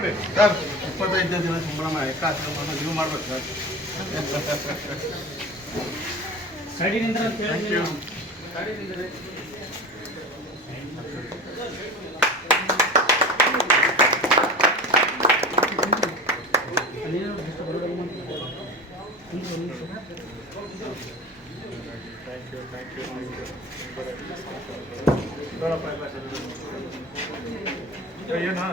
Sir 25ನೇ ದಿನ ಸಂಭ್ರಮ ಏಕಾಶ್ರಮ ನೀವು ಮಾಡ್ಬೇಕು ಸರ್. ಏನಾ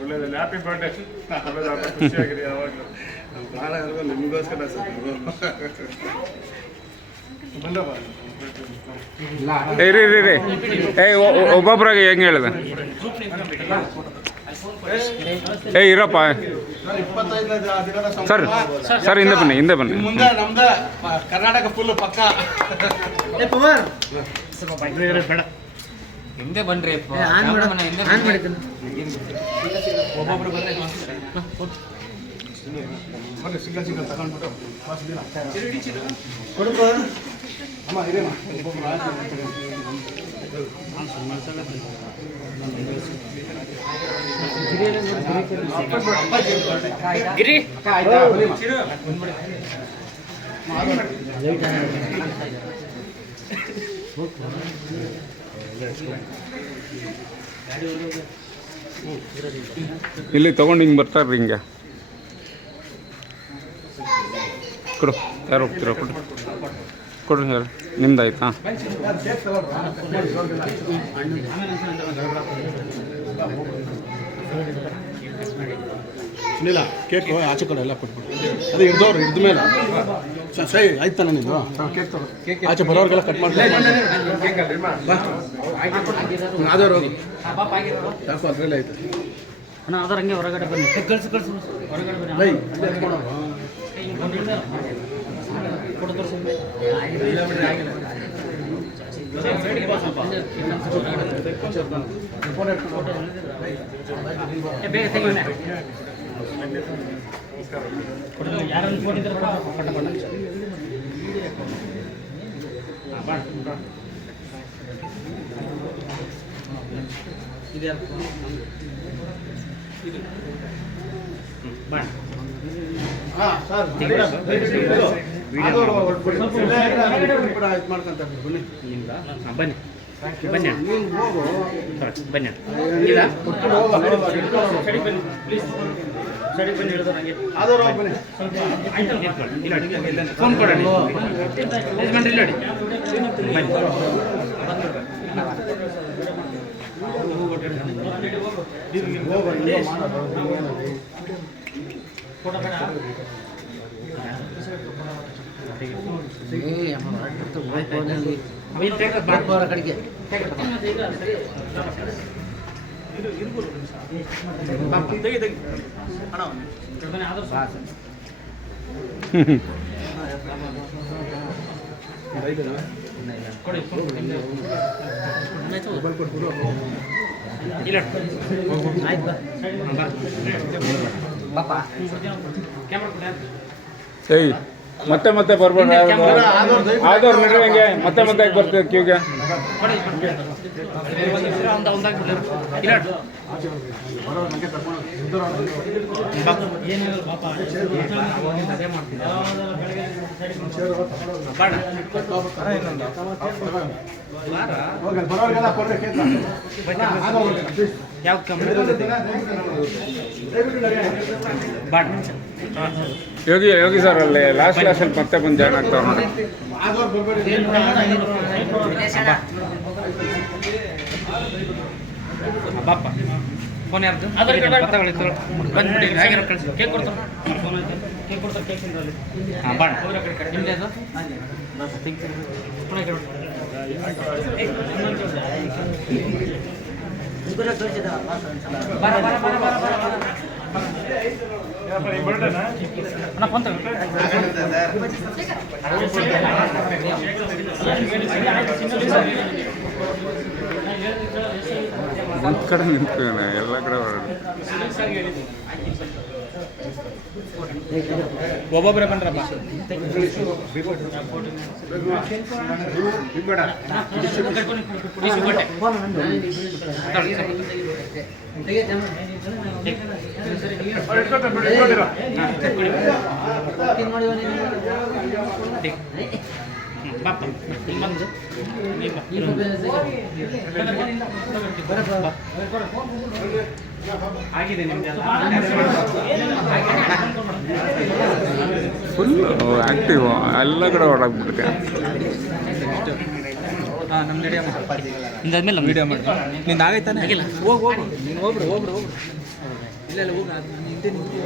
ಒಳ್ಳೆಯದಲ್ಲ. Happy birthday. ಖುಷಿಯಾಗಿದೆ ಯಾವಾಗಲೂ. ಭಾಳ ನಿಮಗೋಸ್ಕರ ಸರ್. ರೀ ಒಬ್ಬೊಬ್ರಾಗೆ ಹೆಂಗೆ ಹೇಳಿದೆ ಇರಪ್ಪ ಸರ್. ಸರ್ ಹಿಂದೆ ಬನ್ನಿ ಮುಂದೆ ನಮ್ದು ಕರ್ನಾಟಕ ಫುಲ್ ಪಕ್ಕ. ಹಿಂದೆ ಬನ್ರಿ. ಸಿಂಗಲ್ ತಗೊಂಡ್ಬಿಟ್ಟು ಕೊಡುಕು ಅಮ್ಮ ಇರೇಮ್ಮ. ಗಿರಿ ಇಲ್ಲಿ ತಗೊಂಡು ಹಿಂಗೆ ಬರ್ತಾರ್ರಿ ಹಿಂಗೆ ಕೊಡು. ಯಾರು ಹೋಗ್ತೀರಾ ಕೊಡು ಯಾರು ನಿಮ್ದು ಆಯ್ತಾ? ಸುನಿಲ ಕೇಕ್ ಆಚೆ ಕಡೆ ಎಲ್ಲ ಕೊಟ್ಬಿಟ್ಟು ಅದು ಹಿಡ್ದವ್ರು ಹಿಡ್ದ ಮೇಲೆ ಸೈ ಆಯ್ತಾನ ನೀನು ಕೇಕ್ ತಗೋ. ಆಚೆ ಬರೋರಿಗೆಲ್ಲ ಕಟ್ ಮಾಡ್ತಾರೆ. ಆದವ್ರು ಹೋಗಿ ಯಾಕೋ ಅದರಲ್ಲೇ ಆಯ್ತು. ಅಣ್ಣ ಅದರ ಹಂಗೆ ಹೊರಗಡೆ ಬನ್ನಿ. ಕಳ್ಸಿ ಹೊರಗಡೆ ಬನ್ನಿ. ಬೈ ಫೋಟೋ ತೋರಿಸಿ. ಬೇಗ ತೆಗಿ. ಯಾರನ್ನು ಫೋನ್ ಇದ್ರೆ ಪಟ್ಟ ಬಣ್ಣ ಇದು ಹಾಂ ಸರ್ ಮಾಡ್ಕೊಂತಾರೆ. ಬನ್ನಿ ಬನ್ನಿ ನೀನು ಹೋಗು ಬನ್ನಿ. ಆದವ್ರು ಹೋಗಿ ಬನ್ನಿ. ಫೋನ್ ಕೊಡೋಣ. ಯಜಮಾನ್ರಿ ಇಲ್ಲಿ ನೋಡಿ. ಬನ್ನಿ ಕಡೆಗೆ ಏಯ್ ಮತ್ತೆ ಬರ್ಬೇಡ. ಆದವ್ರು ನಡುವೆ ಮತ್ತೆ ಬರ್ತೀವಿ ಕ್ಯೂಗೆ. ಯಾವ ಯೋಗಿ ಸರ್ ಅಲ್ಲಿ ಲಾಸ್ಟ್ ಕ್ಲಾಸಲ್ಲಿ ಮತ್ತೆ ಬಂದು ಜಾಯ್ನ್ ಆಗ್ತಾವ್ರು ನೋಡಿ. ಬಾಪ ಫೋನ್ ಯಾರ್ದು? ಬಂದ್ಬಿಡಿ. ಕೇಕ್ ಕೊಡ್ತಾರೆ. ಕೇಕ್ ಕೊಡ್ತಾರೆ. ಕೇಕ್ ತಿಂದ್ರಲ್ಲಿ. ಹಾಂ ಬಾಣ ನಿಮ್ಮದೇ ಅದು ಅಣ್ಣ ಫೋನ್ ತಗೋ. ಒಂದು ಕಡೆ ನಿಂತ್ಕೊಳ್ಳೋಣ, ಎಲ್ಲ ಕಡೆ ಹೊರಡು. ಒಬ್ಬೊಬ್ಬರೇ ಬನ್ರಪ್ಪ. ಬಾಪ ಹಿಂಗೆ ಬಂದು ಆಗಿದೆ ನಿಮ್ದೆಲ್ಲ ಫುಲ್ ಆ್ಯಕ್ಟಿವ್ ಎಲ್ಲ ಕಡೆ ಓಡಾಕ್ಬಿಡುತ್ತೆ. ಹಾಂ ನಮ್ಮ ನಡಿಯಮ್ಮ ಇದಾದ್ಮೇಲೆ ನಮ್ಮ ವಿಡಿಯೋ ಮಾಡಿ ನಿಂದು ಆಗೈತಾನೆ ಆಗಿಲ್ಲ ಹೋಗು ನೀನು ಹೋಗ್ಬಿಡು ಇಲ್ಲ ಹೋಗ ಹಿಂದೆ ನಿಂತು